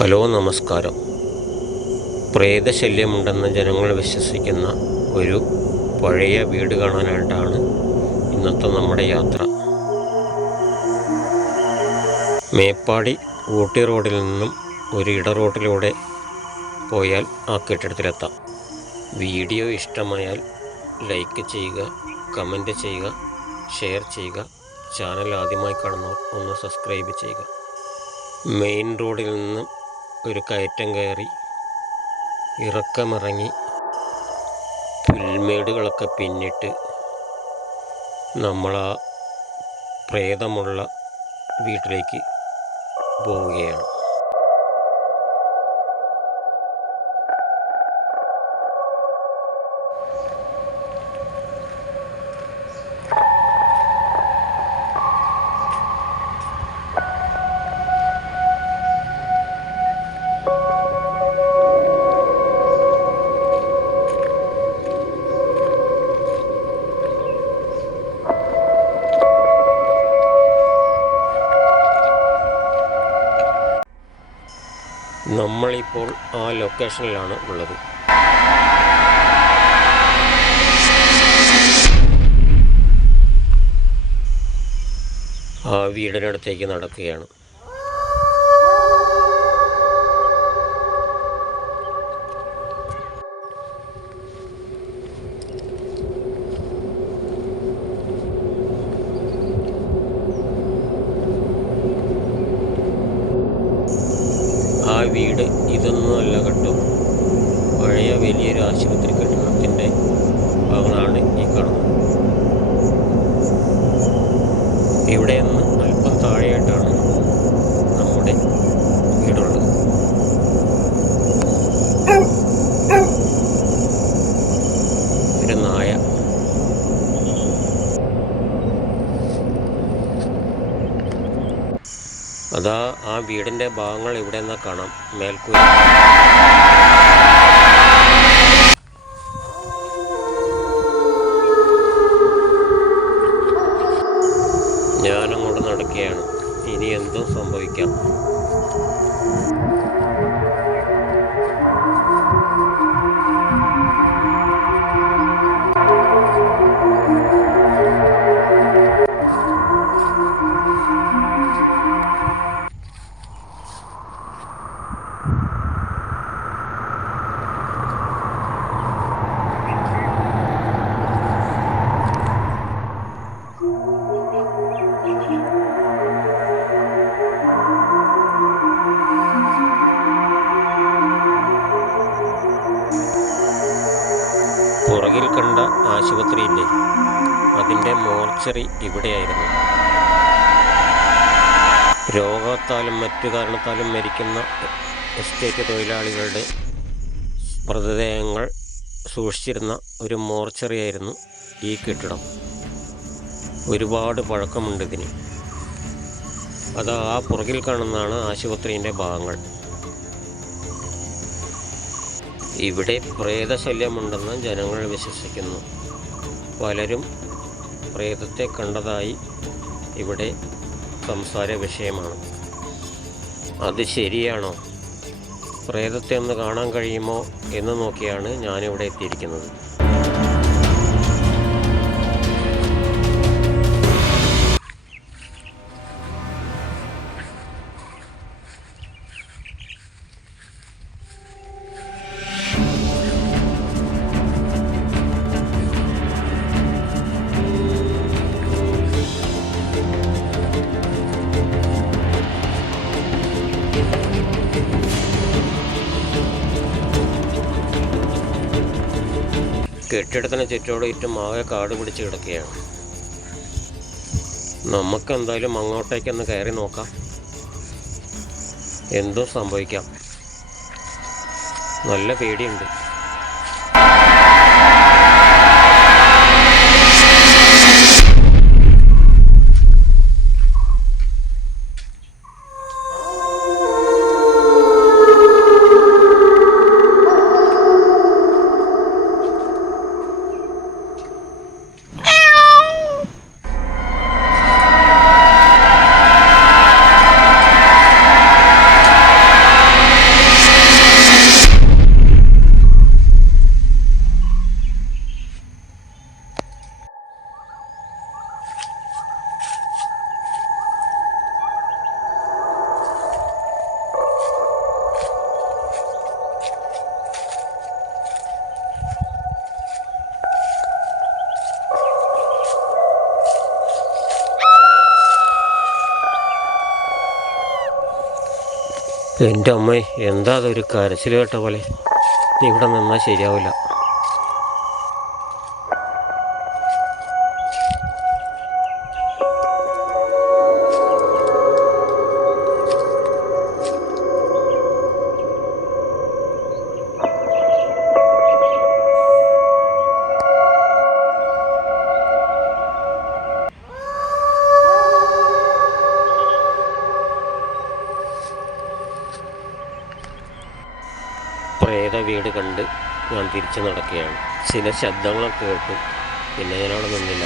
Hello, നമസ്കാരം. പ്രേതശല്യമുണ്ടെന്ന് ജനങ്ങൾ വിശ്വസിക്കുന്ന ഒരു പഴയ വീട് കാണാനായിട്ടാണ് ഇന്നത്തെ നമ്മുടെ യാത്ര. മേപ്പാടി ഊട്ടി റോഡിൽ നിന്നും ഒരു ഇടറോഡിലൂടെ പോയാൽ ആ കെട്ടിടത്തിലെത്താം. വീഡിയോ ഇഷ്ടമായാൽ ലൈക്ക് ചെയ്യുക, കമൻറ്റ് ചെയ്യുക, ഷെയർ ചെയ്യുക. ചാനൽ ആദ്യമായി കാണുന്നവർ ഒന്ന് സബ്സ്ക്രൈബ് ചെയ്യുക. മെയിൻ റോഡിൽ നിന്നും ഒരു കയറ്റം കയറി ഇറക്കമിറങ്ങി പുൽമേടുകളൊക്കെ പിന്നിട്ട് നമ്മൾ ആ പ്രേതമുള്ള വീട്ടിലേക്ക് പോവുകയാണ്. നമ്മളിപ്പോൾ ആ ലൊക്കേഷനിലാണ് ഉള്ളത്. ആ വീടിനടുത്തേക്ക് നടക്കുകയാണ്. ആ വീട് ഇതൊന്നും അല്ല കേട്ടോ, പഴയ വലിയൊരു ആശുപത്രി കെട്ടിടത്തിൻ്റെ ഭാഗമാണ് ഈ കാണുന്നത്. ഇവിടെ നിന്ന് അല്പം താഴെയായിട്ടാണ് നമ്മുടെ വീടുള്ളത്. ഒരു നായ. അതാ ആ വീടിൻ്റെ ഭാഗങ്ങൾ ഇവിടെ നിന്നാ കാണാം. മേൽക്കൂര ഞാനങ്ങോട്ട് നടക്കുകയാണ്. ഇനി എന്തും സംഭവിക്കാം. പുറകിൽ കണ്ട ആശുപത്രിയില്ലേ, അതിൻ്റെ മോർച്ചറി ഇവിടെയായിരുന്നു. രോഗത്താലും മറ്റു കാരണത്താലും മരിക്കുന്ന എസ്റ്റേറ്റ് തൊഴിലാളികളുടെ മൃതദേഹങ്ങൾ സൂക്ഷിച്ചിരുന്ന ഒരു മോർച്ചറിയായിരുന്നു ഈ കെട്ടിടം. ഒരുപാട് പഴക്കമുണ്ട് ഇതിന്. അത് ആ പുറകിൽ കാണുന്നതാണ് ആശുപത്രിൻ്റെ ഭാഗങ്ങൾ. ഇവിടെ പ്രേതശല്യമുണ്ടെന്ന് ജനങ്ങൾ വിശ്വസിക്കുന്നു. പലരും പ്രേതത്തെ കണ്ടതായി ഇവിടെ സംസാര വിഷയമാണ്. അത് ശരിയാണോ? പ്രേതത്തെ ഒന്ന് കാണാൻ കഴിയുമോ എന്ന് നോക്കിയാണ് ഞാനിവിടെ എത്തിയിരിക്കുന്നത്. കെട്ടിടത്തിന് ചുറ്റോട് ചുറ്റും ആകെ കാട് പിടിച്ച് കിടക്കുകയാണ്. നമുക്കെന്തായാലും അങ്ങോട്ടേക്കൊന്ന് കയറി നോക്കാം. എന്തോ സംഭവിക്കാം. നല്ല പേടിയുണ്ട്. എൻ്റെ അമ്മ, എന്താ അതൊരു കരച്ചിൽ കേട്ട പോലെ. നീ ഇവിടെ നിന്നാൽ ശരിയാവില്ല. പ്രേത വീട് കണ്ട് ഞാൻ തിരിച്ചു നടക്കുകയാണ്. ചില ശബ്ദങ്ങളൊക്കെ കേട്ടു. പിന്നെ ഞാനവിടെ നിന്നില്ല.